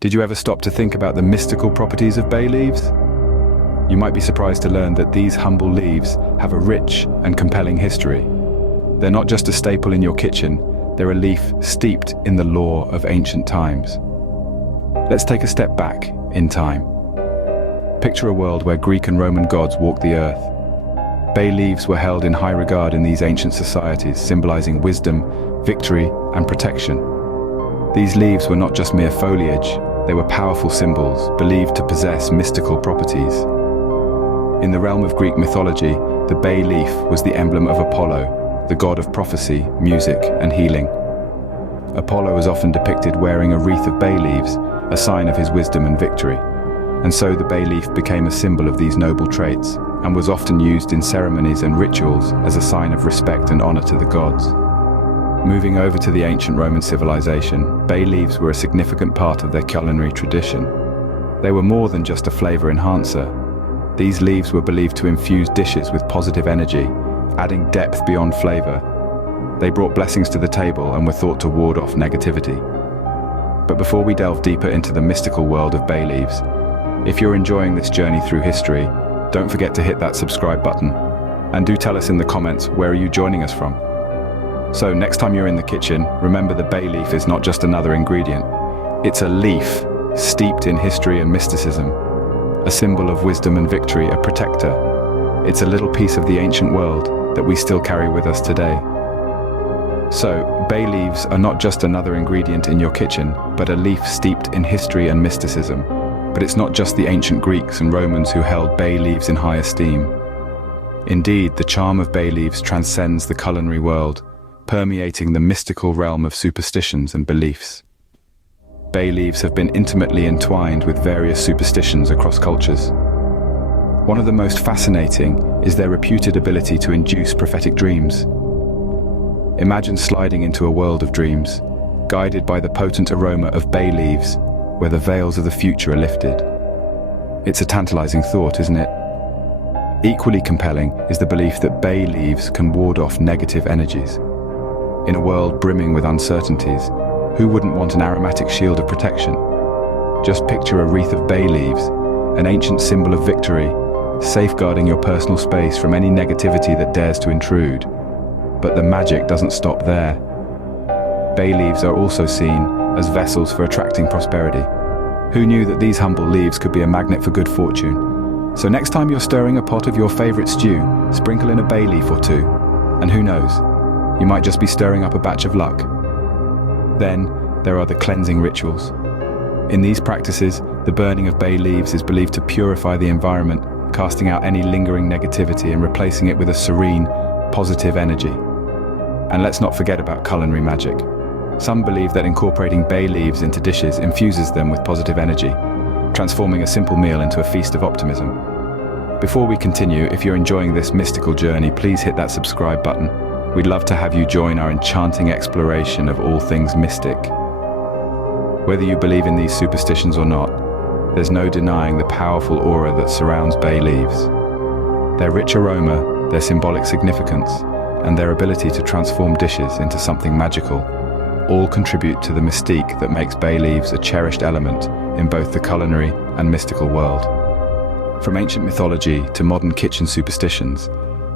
Did you ever stop to think about the mystical properties of bay leaves? You might be surprised to learn that these humble leaves have a rich and compelling history. They're not just a staple in your kitchen, they're a leaf steeped in the lore of ancient times. Let's take a step back in time. Picture a world where Greek and Roman gods walked the earth. Bay leaves were held in high regard in these ancient societies, symbolizing wisdom, victory, and protection. These leaves were not just mere foliage, they were powerful symbols, believed to possess mystical properties. In the realm of Greek mythology, the bay leaf was the emblem of Apollo, the god of prophecy, music, and healing. Apollo was often depicted wearing a wreath of bay leaves, a sign of his wisdom and victory. And so the bay leaf became a symbol of these noble traits, and was often used in ceremonies and rituals as a sign of respect and honor to the gods. Moving over to the ancient Roman civilization, bay leaves were a significant part of their culinary tradition. They were more than just a flavor enhancer. These leaves were believed to infuse dishes with positive energy, adding depth beyond flavor. They brought blessings to the table and were thought to ward off negativity. But before we delve deeper into the mystical world of bay leaves, if you're enjoying this journey through history, don't forget to hit that subscribe button. And do tell us in the comments, where are you joining us from? So next time you're in the kitchen, remember the bay leaf is not just another ingredient. It's a leaf steeped in history and mysticism, a symbol of wisdom and victory, a protector. It's a little piece of the ancient world that we still carry with us today. So, bay leaves are not just another ingredient in your kitchen, but a leaf steeped in history and mysticism. But it's not just the ancient Greeks and Romans who held bay leaves in high esteem. Indeed, the charm of bay leaves transcends the culinary world, permeating the mystical realm of superstitions and beliefs. Bay leaves have been intimately entwined with various superstitions across cultures. One of the most fascinating is their reputed ability to induce prophetic dreams. Imagine sliding into a world of dreams, guided by the potent aroma of bay leaves, where the veils of the future are lifted. It's a tantalizing thought, isn't it? Equally compelling is the belief that bay leaves can ward off negative energies. In a world brimming with uncertainties, who wouldn't want an aromatic shield of protection? Just picture a wreath of bay leaves, an ancient symbol of victory, safeguarding your personal space from any negativity that dares to intrude. But the magic doesn't stop there. Bay leaves are also seen as vessels for attracting prosperity. Who knew that these humble leaves could be a magnet for good fortune? So next time you're stirring a pot of your favorite stew, sprinkle in a bay leaf or two. And who knows, you might just be stirring up a batch of luck. Then, there are the cleansing rituals. In these practices, the burning of bay leaves is believed to purify the environment, casting out any lingering negativity and replacing it with a serene, positive energy. And let's not forget about culinary magic. Some believe that incorporating bay leaves into dishes infuses them with positive energy, transforming a simple meal into a feast of optimism. Before we continue, if you're enjoying this mystical journey, please hit that subscribe button. We'd love to have you join our enchanting exploration of all things mystic. Whether you believe in these superstitions or not, there's no denying the powerful aura that surrounds bay leaves. Their rich aroma, their symbolic significance, and their ability to transform dishes into something magical all contribute to the mystique that makes bay leaves a cherished element in both the culinary and mystical world. From ancient mythology to modern kitchen superstitions,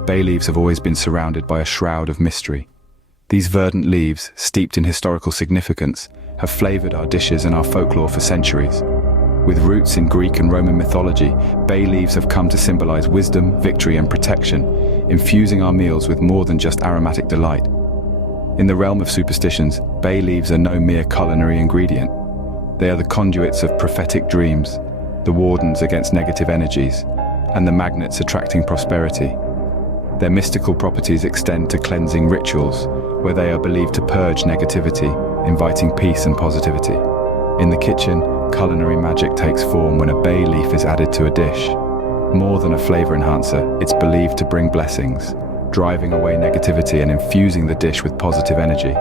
bay leaves have always been surrounded by a shroud of mystery. These verdant leaves, steeped in historical significance, have flavored our dishes and our folklore for centuries. With roots in Greek and Roman mythology, bay leaves have come to symbolize wisdom, victory, and protection, infusing our meals with more than just aromatic delight. In the realm of superstitions, bay leaves are no mere culinary ingredient. They are the conduits of prophetic dreams, the wardens against negative energies, and the magnets attracting prosperity. Their mystical properties extend to cleansing rituals, where they are believed to purge negativity, inviting peace and positivity. In the kitchen, culinary magic takes form when a bay leaf is added to a dish. More than a flavor enhancer, it's believed to bring blessings, driving away negativity and infusing the dish with positive energy.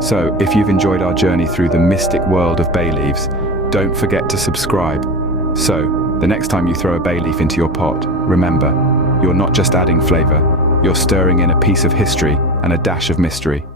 So, if you've enjoyed our journey through the mystic world of bay leaves, don't forget to subscribe. So, the next time you throw a bay leaf into your pot, remember, you're not just adding flavor, you're stirring in a piece of history and a dash of mystery.